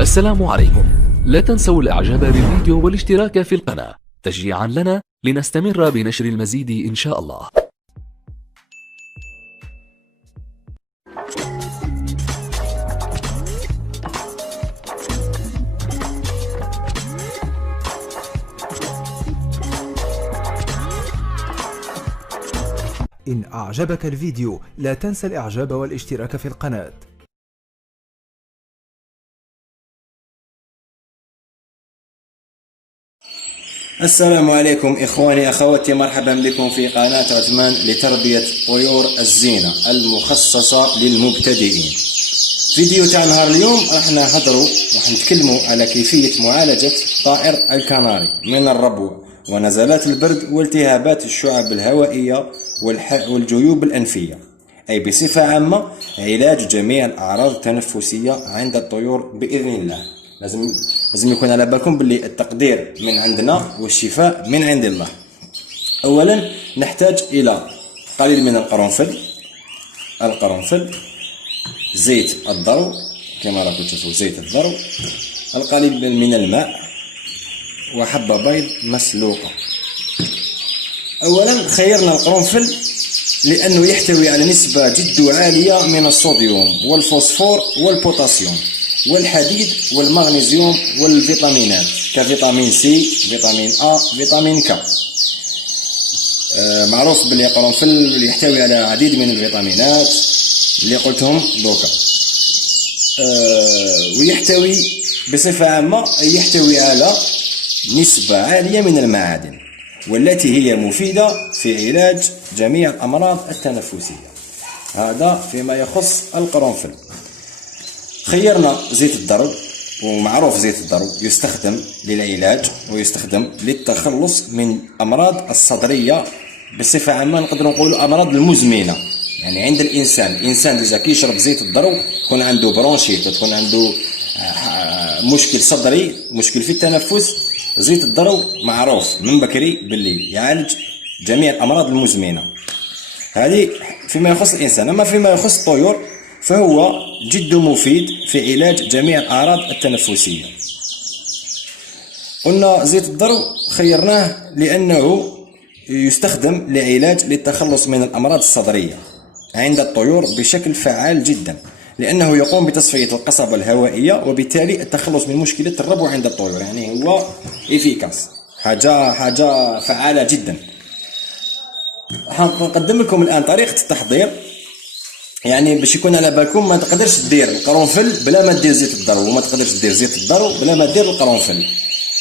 السلام عليكم. لا تنسوا الاعجاب بالفيديو والاشتراك في القناة تشجيعا لنا لنستمر بنشر المزيد ان شاء الله. إن أعجبك الفيديو لا تنسى الإعجاب والاشتراك في القناة. السلام عليكم إخواني أخواتي، مرحبا بكم في قناة عثمان لتربية طيور الزينة المخصصة للمبتدئين. فيديو تاع نهار اليوم راح نتكلموا على كيفية معالجة طائر الكناري من الربو ونزلات البرد والتهابات الشعب الهوائية والجيوب الأنفية، أي بصفة عامة علاج جميع الأعراض التنفسية عند الطيور بإذن الله. لازم يكون على بالكم باللي التقدير من عندنا والشفاء من عند الله. أولا نحتاج إلى قليل من القرنفل، زيت الضرو كما راكم تشوفوا، زيت الضرو، القليل من الماء، وحبة بيض مسلوقة. أولا خيرنا القرنفل لأنه يحتوي على نسبة جد عالية من الصوديوم والفوسفور والبوتاسيوم والحديد والمغنيسيوم والفيتامينات كفيتامين سي، فيتامين أ، فيتامين ك. معروف بلي القرنفل يحتوي على عديد من الفيتامينات اللي قلتهم دوكا. ويحتوي بصفة عامة على نسبة عالية من المعادن والتي هي مفيدة في علاج جميع الأمراض التنفسية. هذا فيما يخص القرنفل. خيرنا زيت الضرو، ومعروف زيت الضرو يستخدم للعلاج ويستخدم للتخلص من أمراض الصدرية بصفة عامة، نقدر نقولوا أمراض المزمنة. يعني عند الإنسان ديجا كيشرب زيت الضرو يكون عنده برونشيت، تكون عنده مشكل صدري، مشكل في التنفس، زيت الضرو معروف من بكري باللي يعالج جميع الأمراض المزمنة. هذه فيما يخص الإنسان. أما فيما يخص الطيور فهو جد مفيد في علاج جميع الأعراض التنفسية. قلنا زيت الضرو خيرناه لأنه يستخدم لعلاج للتخلص من الأمراض الصدرية عند الطيور بشكل فعال جدا، لأنه يقوم بتصفية القصبة الهوائية وبالتالي التخلص من مشكلة الربو عند الطيور. يعني هو إفيكاس، حاجة فعالة جدا. حنقدم لكم الآن طريقة التحضير، يعني باش يكون على بالكم. ما تقدرش دير القرنفل بلا ما دير زيت الضرو، وما تقدرش دير زيت الضرو بلا ما دير القرنفل.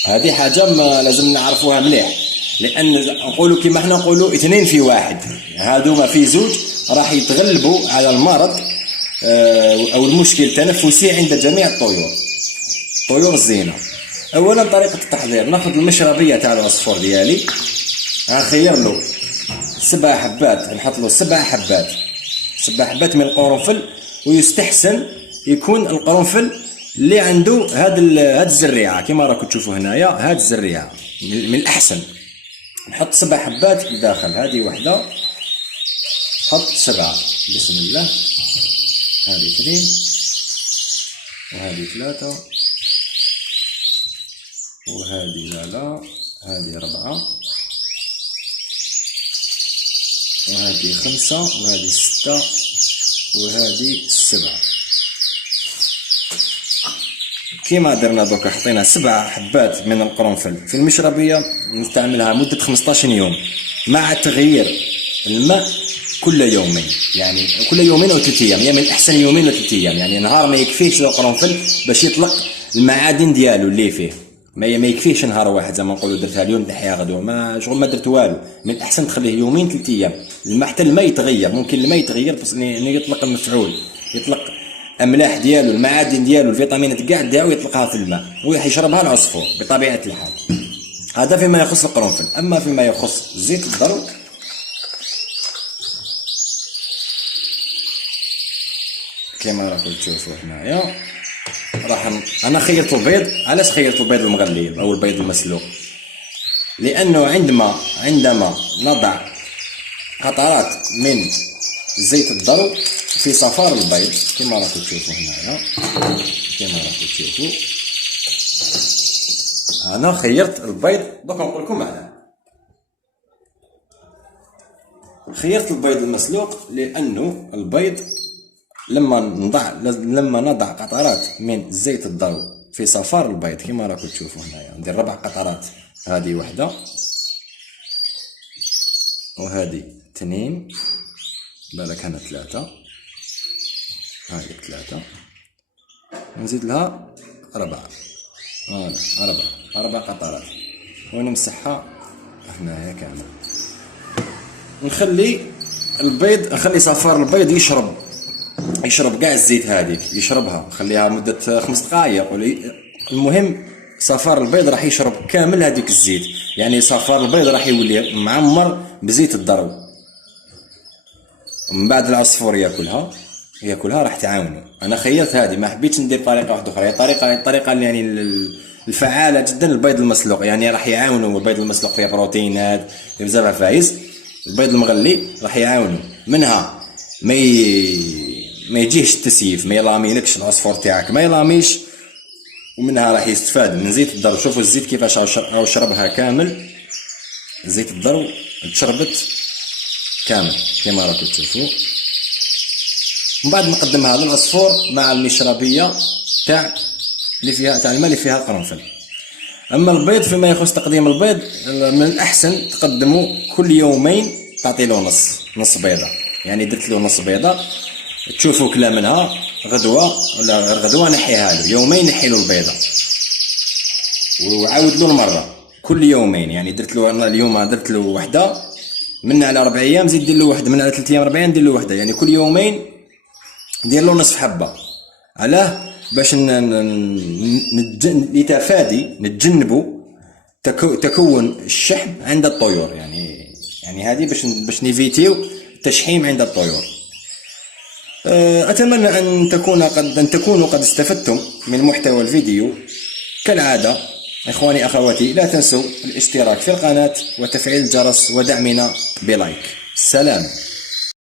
هذه حاجة لازم نعرفوها مليح، لأن نقولوا كيما حنا نقولوا 2 في 1. هادوما في زوج راح يتغلبوا على المرض أو المشكل التنفسي عند جميع طيور الزينة. أولا طريقة التحضير، ناخذ المشربية تاع العصفور ديالي، غنخير له 7 حبات، نحط له 7 حبات من القرنفل. ويستحسن يكون القرنفل اللي عنده هاد الزريعة كما راكم تشوفوا هنايا، هاد الزريعة من الأحسن. نحط 7 حبات لداخل، هذه وحدة، حط 7، بسم الله. هذه 2 وهذه 3 وهذه لا، هذه 4 وهذه 5 وهذه 6 وهذه 7. كيما درنا دوكا، حطينا 7 حبات من القرنفل في المشربية، نستعملها مدة 15 يوم مع تغيير الماء كل يومين، يعني كل يومين أو 3 أيام. من الأحسن يومين أو 3 أيام، يعني نهار ما يكفيش القرنفل باش يطلق المعادن ديالو اللي فيه. ما يكفيش نهار واحد زعما نقولوا درتها اليوم نحيها غدوه، ما درت والو. من الأحسن تخليه يومين 3 أيام. حتى الماء يتغير، ممكن الماء يتغير بس انه يطلق المفعول، يطلق املاح ديالو، المعادن ديالو، الفيتامينات كاع ديالو يطلقها في الماء ويشربها العصفور بطبيعه الحال. هذا فيما يخص القرنفل. اما فيما يخص زيت الضرو، كما راكم تشوفوا هنايا، انا خيرت البيض. علاش خيرت البيض المغلي او البيض المسلوق؟ لانه عندما نضع قطرات من زيت الضرو في صفار البيض كما راكم تشوفوا هنايا، كما راكم تشوفوا. انا خيرت البيض، دوك نقول لكم علاه. خيرت البيض المسلوق لانه البيض لما نضع قطرات من زيت الضرو في صفار البيض كما راكم تشوفوا هنايا، ندير 4 قطرات، هذه وحده وهذه 2 بالك هنا 3 هاي 3 نزيد لها 4 4 قطرات ونمسحها هنايا كامل. نخلي صفار البيض يشرب كاع الزيت هذيك، يشربها، نخليها مدة 5 دقائق. المهم صفار البيض راح يشرب كامل هذيك الزيت، يعني صفار البيض راح يولي معمر بزيت الضرو. ومن بعد العصفور ياكلها راح تعاونوا. انا خيرت هذه، ما حبيتش ندير طريقه واحده اخرى، الطريقه يعني الفعاله جدا البيض المسلوق، يعني راح يعاونوا. البيض المسلوق فيه بروتينات بزاف فايز، البيض المغلي راح يعاونوا منها. ما يجيهش التسييف، ما يلاميلكش العصفور تاعك، ما يلاميش. ومنها راح يستفاد من زيت الضرو. شوفوا الزيت كيفاش راهو شربها كامل، زيت الضرو تشربت كامل كما راكم تشوفوا. من بعد نقدمها للعصفور مع المشربيه تاع الماء اللي فيها القرنفل. اما البيض، فيما يخص تقديم البيض، من الاحسن تقدمه كل يومين، تعطي له نص بيضه. يعني درت له نص بيضه، تشوفوا كلا منها غدوه نحيها له، يومين نحي له البيضه وعاود له المره كل يومين. يعني درت له اليوم درت له وحده، من على 4 ايام زيد دير له وحده، من على 3 ايام 4 ايام دير له وحده. يعني كل يومين دير له نصف حبه. علاه؟ باش نتجنبوا تكون الشحم عند الطيور. يعني هذه باش نيفيتيو التشحيم عند الطيور. اتمنى ان تكونوا قد استفدتم من محتوى الفيديو. كالعاده اخواني اخواتي، لا تنسوا الاشتراك في القناه وتفعيل الجرس ودعمنا بلايك. سلام.